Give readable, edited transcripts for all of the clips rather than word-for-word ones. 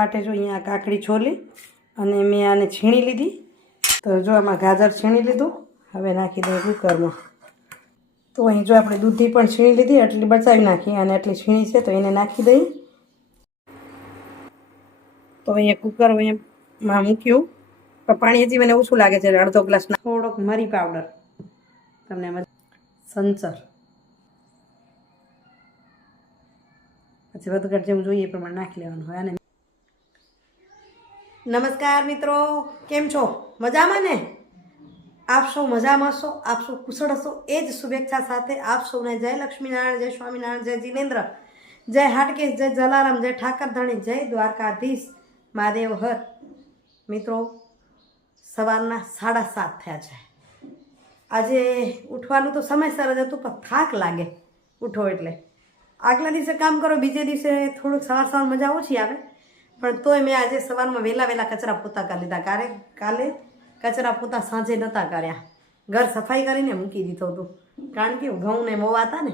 માટે જો અહીંયા કાકડી છોલી અને મેં આને છીણી લીધી. તો જો આમાં ગાજર છીણી લીધું. હવે નાખી દઈએ કુકરમાં. તો અહીં જો આપણે દૂધી પણ છીણી લીધી, એટલી બચાવી નાખી અને એટલી છીણી છે તો એને નાખી દઈએ. તો અહીંયા કુકર અહીંયામાં મૂક્યું. પણ પાણી હજી મને ઓછું લાગે છે, અડધો ગ્લાસ. થોડોક મરી પાવડર, તમને સંચર, પછી વધઘટ જેવું જોઈએ એ પ્રમાણે નાખી લેવાનું હોય. અને નમસ્કાર મિત્રો, કેમ છો? મજામાં ને? આપ સૌ મજામાં છો, આપ સૌ કુશળ હશો એ જ શુભેચ્છા સાથે આપ સૌને જય લક્ષ્મીનારાયણ, જય સ્વામિનારાયણ, જય જીનેન્દ્ર, જય હાટકેશ, જય જલારામ, જય ઠાકરધણી, જય દ્વારકાધીશ, મહાદેવ હર. મિત્રો, સવારના 7:30 થયા છે. આજે ઉઠવાનું તો સમયસર જ હતું, પણ થાક લાગે ઉઠો એટલે. આગલા દિવસે કામ કરો, બીજે દિવસે થોડુંક સવાર મજા ઓછી આવે, પણ તોય મેં આજે સવારમાં વહેલા કચરા પોતા કરી લીધા. કાલે કચરા પોતા સાંજે નહોતા કર્યા. ઘર સફાઈ કરીને મૂકી દીધું હતું, કારણ કે ઘઉંને મોવા હતા ને,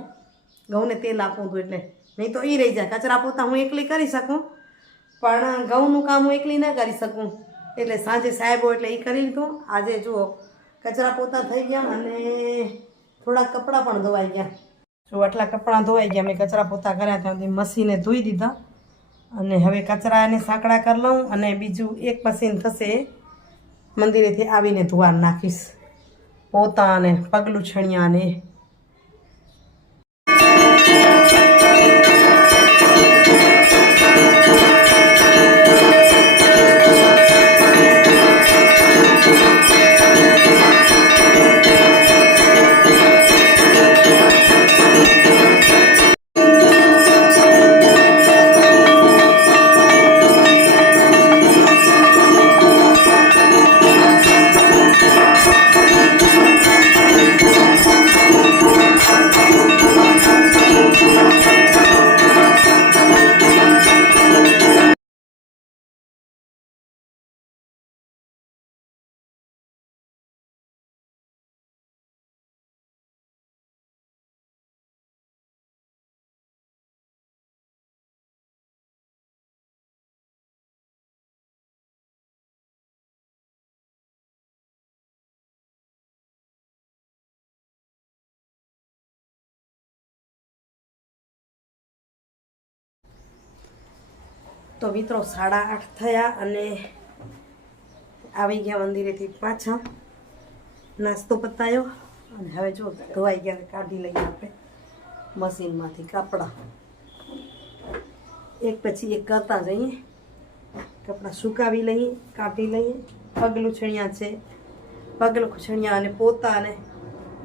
ઘઉંને તેલ આપવું હતું એટલે. નહીં તો એ રહી જાય. કચરા પોતા હું એકલી કરી શકું, પણ ઘઉંનું કામ હું એકલી ના કરી શકું, એટલે સાંજે સાહેબો એટલે એ કરી લીધું. આજે જુઓ કચરા પોતા થઈ ગયા અને થોડાક કપડાં પણ ધોવાઈ ગયા. જો આટલા કપડાં ધોવાઈ ગયા, મેં કચરા પોતા કર્યા ત્યાંથી મશીને ધોઈ દીધા. અને હવે કચરાને સાંકડા કરી લઉં અને બીજું એક મશીન થશે, મંદિરેથી આવીને ધોવા નાખીશ. પોતા અને પગલું છણિયા ને તો મિત્રો 8:30 થયા અને આવી ગયા મંદિરેથી પાછા. નાસ્તો પતાયો અને હવે જો ધોવાઈ ગયા, કાઢી લઈએ આપણે મશીનમાંથી કપડાં. એક પછી એક કરતા જઈએ, કપડાં સુકાવી લઈએ, કાઢી લઈએ. પગલું છણિયા છે, પગલું છણિયા અને પોતા અને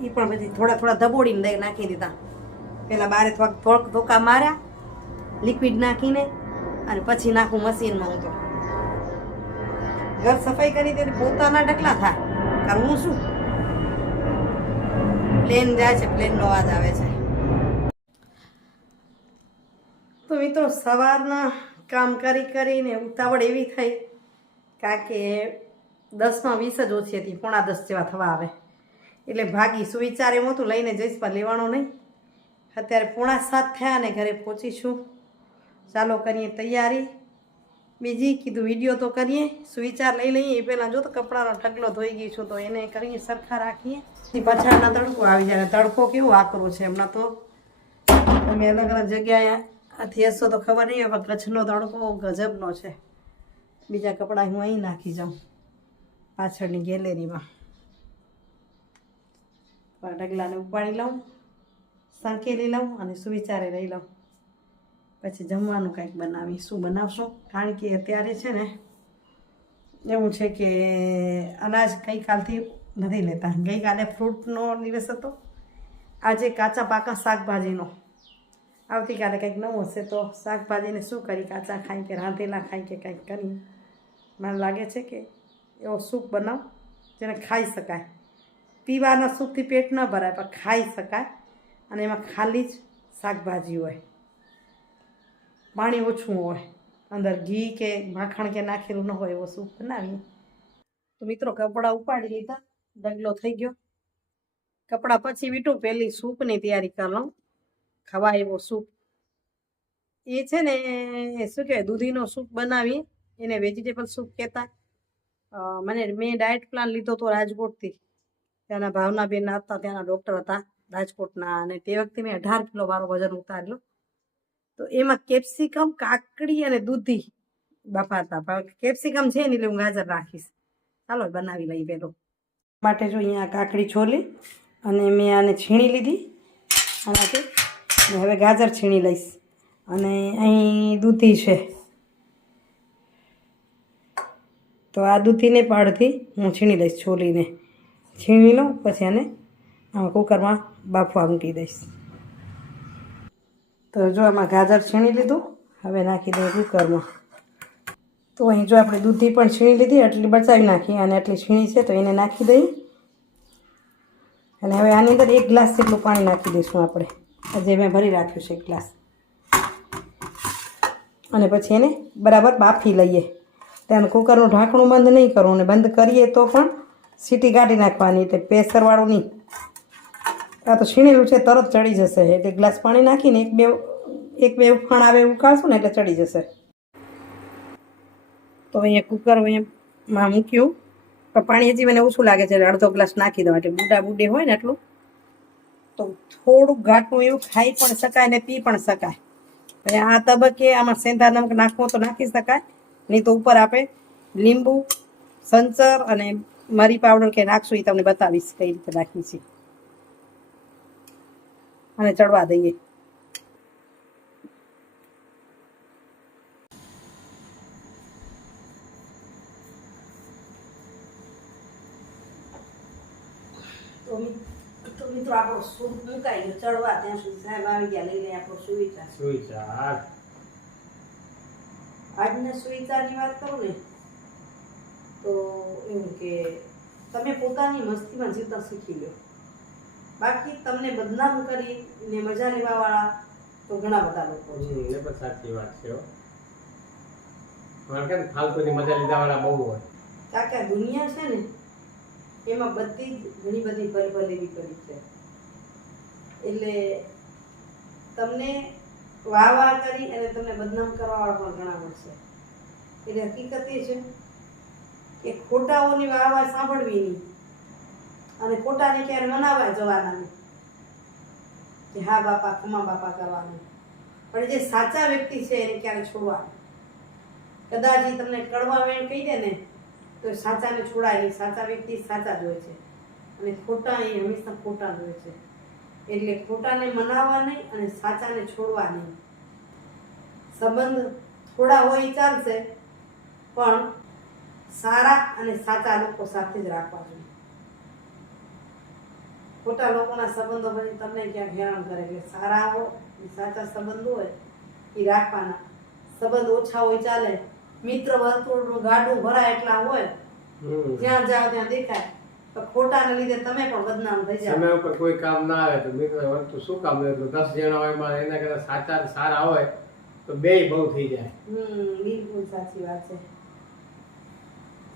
એ પણ બધી થોડા દબોડીને નાખી દીધા. પહેલાં બારે થોડાક ધોકા માર્યા લિક્વિડ નાખીને, અને પછી નાખું મશીનમાં. હું તો ઘર સફાઈ કરી દે, પોતાના ઢગલા થાય, કરવું શું? પ્લેન જાય છે, પ્લેનનો અવાજ આવે છે. તો મિત્રો, સવારના કામ કરીને ઉતાવળ એવી થઈ, કારણ કે 10માં 20 જ ઓછી હતી, 9:45 જેવા થવા આવે એટલે ભાગી. સુવિચાર એમ હતું લઈને જઈશ, પણ લેવાનો નહીં. અત્યારે 6:45 થયા અને ઘરે પહોંચીશું. ચાલો કરીએ તૈયારી. બીજી કીધું વિડીયો તો કરીએ, સુવિચાર લઈ લઈએ એ પહેલાં. જો તો કપડાનો ઢગલો ધોઈ ગઈ છું, તો એને કરીએ સરખા રાખીએ. પછાડના તડકો આવી જાય. તડકો કેવો આકરો છે હમણાં. તો તમે અલગ અલગ જગ્યાએ આથી હશો તો ખબર નહીં હોય, પણ કચ્છનો તડકો ગજબનો છે. બીજા કપડાં હું અહીં નાખી જાઉં પાછળની ગેલેરીમાં. ઢગલાને ઉપાડી લઉં, સંકેલી લઉં અને સુવિચારે લઈ લઉં. પછી જમવાનું કંઈક બનાવી. શું બનાવશું? કારણ કે અત્યારે છે ને એવું છે કે અનાજ ગઈકાલથી નથી લેતા. ગઈકાલે ફ્રૂટનો દિવસ હતો, આજે કાચા પાકા શાકભાજીનો. આવતીકાલે કંઈક નવું હશે તો શાકભાજીને શું કરી, કાચા ખાઈ કે રાંધેલા ખાઈ કે કંઈક કરી. મને લાગે છે કે એવો સૂપ બનાવ જેને ખાઈ શકાય. પીવાના સૂપથી પેટ ન ભરાય, પણ ખાઈ શકાય, અને એમાં ખાલી જ શાકભાજી હોય, પાણી ઓછું હોય, અંદર ઘી કે માખણ કે નાખેલું ન હોય, એવો સૂપ બનાવીએ. તો મિત્રો, કપડાં ઉપાડી લીધા, ઢગલો થઈ ગયો. કપડાં પછી વીટું, પહેલી સૂપની તૈયારી કરી લઉં. ખવાય એવો સૂપ. એ છે ને શું કહેવાય દૂધીનો સૂપ બનાવી, એને વેજીટેબલ સૂપ કહેતા. મેં ડાયટ પ્લાન લીધો હતો રાજકોટથી, ત્યાંના ભાવનાબેન હતા, ત્યાંના ડૉક્ટર હતા રાજકોટના, અને તે વખતે મેં 18 કિલો મારો વજન ઉતારેલો. તો એમાં કેપ્સિકમ, કાકડી અને દૂધી બાપા હતા. કેપ્સિકમ છે ને એટલે હું ગાજર રાખીશ. ચાલો બનાવી લઈ પેલો માટે. જો અહીંયા કાકડી છોલી અને મેં આને છીણી લીધી આનાથી. હવે ગાજર છીણી લઈશ. અને અહીં દૂધી છે, તો આ દૂધીને પાડથી હું છીણી લઈશ. છોલીને છીણી લઉં પછી આને કુકરમાં બાફવા મૂકી દઈશ. તો જો આમાં ગાજર છીણી લીધું, હવે નાખી દઈએ કુકરમાં. તો અહીં જો આપણે દૂધી પણ છીણી લીધી, એટલી બચાવી નાખી અને એટલી છીણી છે તો એને નાખી દઈએ. અને હવે આની અંદર 1 ગ્લાસ જેટલું પાણી નાખી દઈશું આપણે, આજે મેં ભરી રાખ્યું છે 1 ગ્લાસ. અને પછી એને બરાબર બાફી લઈએ. ત્યાં કુકરનું ઢાંકણું બંધ નહીં કરવું, અને બંધ કરીએ તો પણ સીટી કાઢી નાખવાની, એટલે પ્રેશરવાળું નહીં. આ તો છીણેલું છે, તરત ચડી જશે. એટલે 1 ગ્લાસ પાણી નાખીને એક બે ઉફાણ આવે ઉકાળશું ને એટલે ચડી જશે. તો અહીંયા કુકર અહીંયામાં મૂક્યું, પણ પાણી હજી મને ઓછું લાગે છે, 1/2 ગ્લાસ નાખી દઉં. એટલે બુડે હોય ને એટલું. તો થોડુંક ઘાટું એવું ખાઈ પણ શકાય ને પી પણ શકાય. આ તબક્કે આમાં સેંધા નમક નાખવો તો નાખી શકાય, નહીં તો ઉપર આપણે લીંબુ, સંચર અને મરી પાવડર કે નાખશું, એ તમને બતાવીશ કઈ રીતે નાખવી છે. અને ચડવા દઈએ. તો મિત્રો આપણો સૂપ મુકાઈ ગયો ચડવા, ત્યાં સુધી સાહેબ આવી ગયા. લઈ લઈએ આપણો સુવિચાર. આજના સુવિચારની વાત કરું ને તો એવું કે તમે પોતાની મસ્તીમાં જીવતા શીખી લો. બાકી તમને બદનામ કરીને મજા લેવા વાળા તો ઘણા બધા લોકો છે. એ પણ સાચી વાત છે. ફાલતુની મજા લીધા વાળા બહુ હોય. કારણ કે આ દુનિયા છે ને એમાં ઘણી બધી ભલભલેવી કરી છે. એટલે તમને વાહ કરી અને તમને બદનામ કરવા વાળા પણ ઘણા મળશે. એટલે હકીકત એ છે કે ખોટાઓની વાહ સાંભળવી નહીં, અને ખોટાને ક્યારે મનાવવા જવાના નહીં કે હા બાપા ખમા બાપા કરવાનું. પણ જે સાચા વ્યક્તિ છે એને ક્યારે છોડવાનું. કદાચ એ તમને કડવા વેણ કહી દે ને તો સાચાને છોડાય નહીં. સાચા વ્યક્તિ સાચા જ હોય છે, અને ખોટા એ હંમેશા ખોટા જ હોય છે. એટલે ખોટાને મનાવવા નહીં અને સાચાને છોડવા નહીં. સંબંધ થોડા હોય ચાલશે, પણ સારા અને સાચા લોકો સાથે જ રાખવા જોઈએ. ખોટા લોકોના સંબંધો પછી તમને ક્યાંક હેરાન કરે. એટલે સારા હોય સાચા સંબંધો હોય એ રાખવાના. સંબંધ ઓછા હોય ચાલે, મિત્ર વર્તુળનું ગાડું ભરાય એટલા હોય, જ્યાં જાઓ ત્યાં દેખાય, તો ખોટાને લીધે તમે પણ બદનામ થઈ જાવ. સમય ઉપર કોઈ કામ ના આવે તો મિત્ર વર્તુળ શું કામ લે? 10 જણા હોય એમાં એના કરતા સાચા સારા હોય તો બેય બહુ થઈ જાય. બિલકુલ સાચી વાત છે.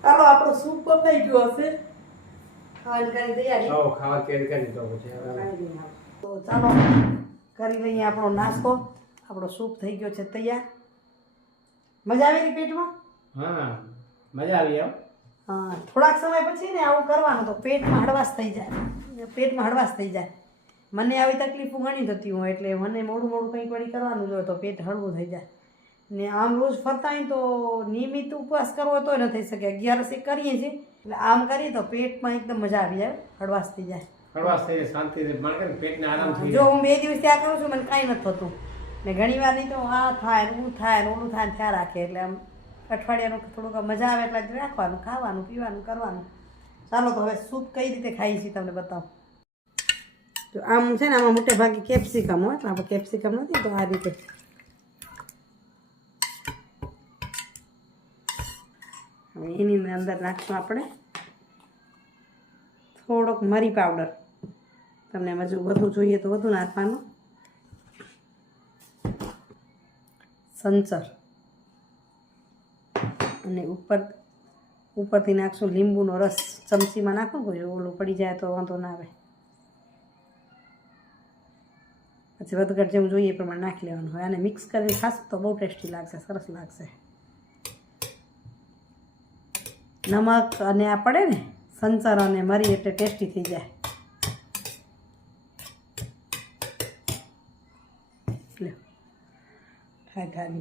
ચાલો આપણો સૂપ બફાઈ ગયો હશે, ખાવાની કરી તૈયારી. ખાવા તૈયારી કરી દો પછી. તો ચાલો કરી લઈએ આપણો નાસ્તો. આપણો સૂપ થઈ ગયો છે તૈયાર. મજા આવી રહી પેટમાં? હા, મજા આવી. હા, થોડાક સમય પછી ને આવું કરવાનું તો પેટમાં હળવાશ થઈ જાય. મને આવી તકલીફો ઘણી થતી હોય, એટલે મને મોડું કંઈક વળી કરવાનું જોઈએ તો પેટ હળવું થઈ જાય. ને આમ રોજ ફરતા હોય તો નિયમિત ઉપવાસ કરવો તો ન થઈ શકે. 11 કરીએ છીએ એટલે આમ કરીએ તો પેટમાં એકદમ મજા આવી જાય, હળવાશ થઈ જાય. શાંતિથી પેટને આરામ થઈ જો હું 2 દિવસથી આ કરું છું મને કાંઈ નથી થતું. ને ઘણી વાર નહીં તો આ થાય ને થાય ને ઓલું થાય ને ત્યાં રાખે. એટલે આમ અઠવાડિયાનું થોડુંક મજા આવે એટલે રાખવાનું, ખાવાનું, પીવાનું, કરવાનું. ચાલો તો હવે સૂપ કઈ રીતે ખાઈએ છીએ તમને બતાવું. તો આમ છે ને આમાં મોટે ભાગે કેપ્સિકમ હોય, આપણે કેપ્સિકમ નથી તો આ રીતે હવે એની અંદર નાખશું આપણે થોડોક મરી પાવડર. તમને હજુ વધુ જોઈએ તો વધુ નાખવાનું. સંચર, અને ઉપરથી નાખશું લીંબુનો રસ. ચમચીમાં નાખો કોઈ ઓલું પડી જાય તો વાંધો ના આવે. પછી વધઘટ જેવું જોઈએ એ પ્રમાણે નાખી લેવાનું હોય અને મિક્સ કરીને ખાસ તો બહુ ટેસ્ટી લાગશે, સરસ લાગશે. નમક અને આ પડે ને સંચર અને મરી એટલે ટેસ્ટી થઈ જાય.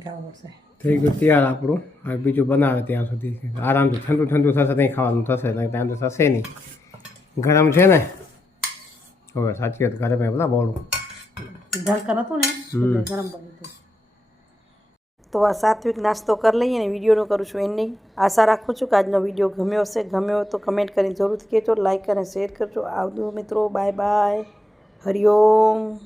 ખાવું પડશે. થઈ ગયું તૈયાર આપણું. હવે બીજું બનાવે ત્યાં સુધી આરામથી ઠંડુ ઠંડુ થશે ત્યાં ખાવાનું થશે, ત્યાં તો થશે નહીં. ગરમ છે ને હવે સાચી વાત, ગરમ બધા બોલું ઢાંકણ હતું ને ગરમ બન્યું હતું. તો આ સાત્વિક નાસ્તો કરી લઈએ ને વિડીયોનો કરું છું એન્ડિંગ. આશા રાખું છું કે આજનો વિડીયો ગમ્યો હશે. ગમ્યો હોય તો કમેન્ટ કરીને જરૂરથી કહેજો, લાઇક અને શેર કરજો. આવજો મિત્રો, બાય બાય, હરિઓમ.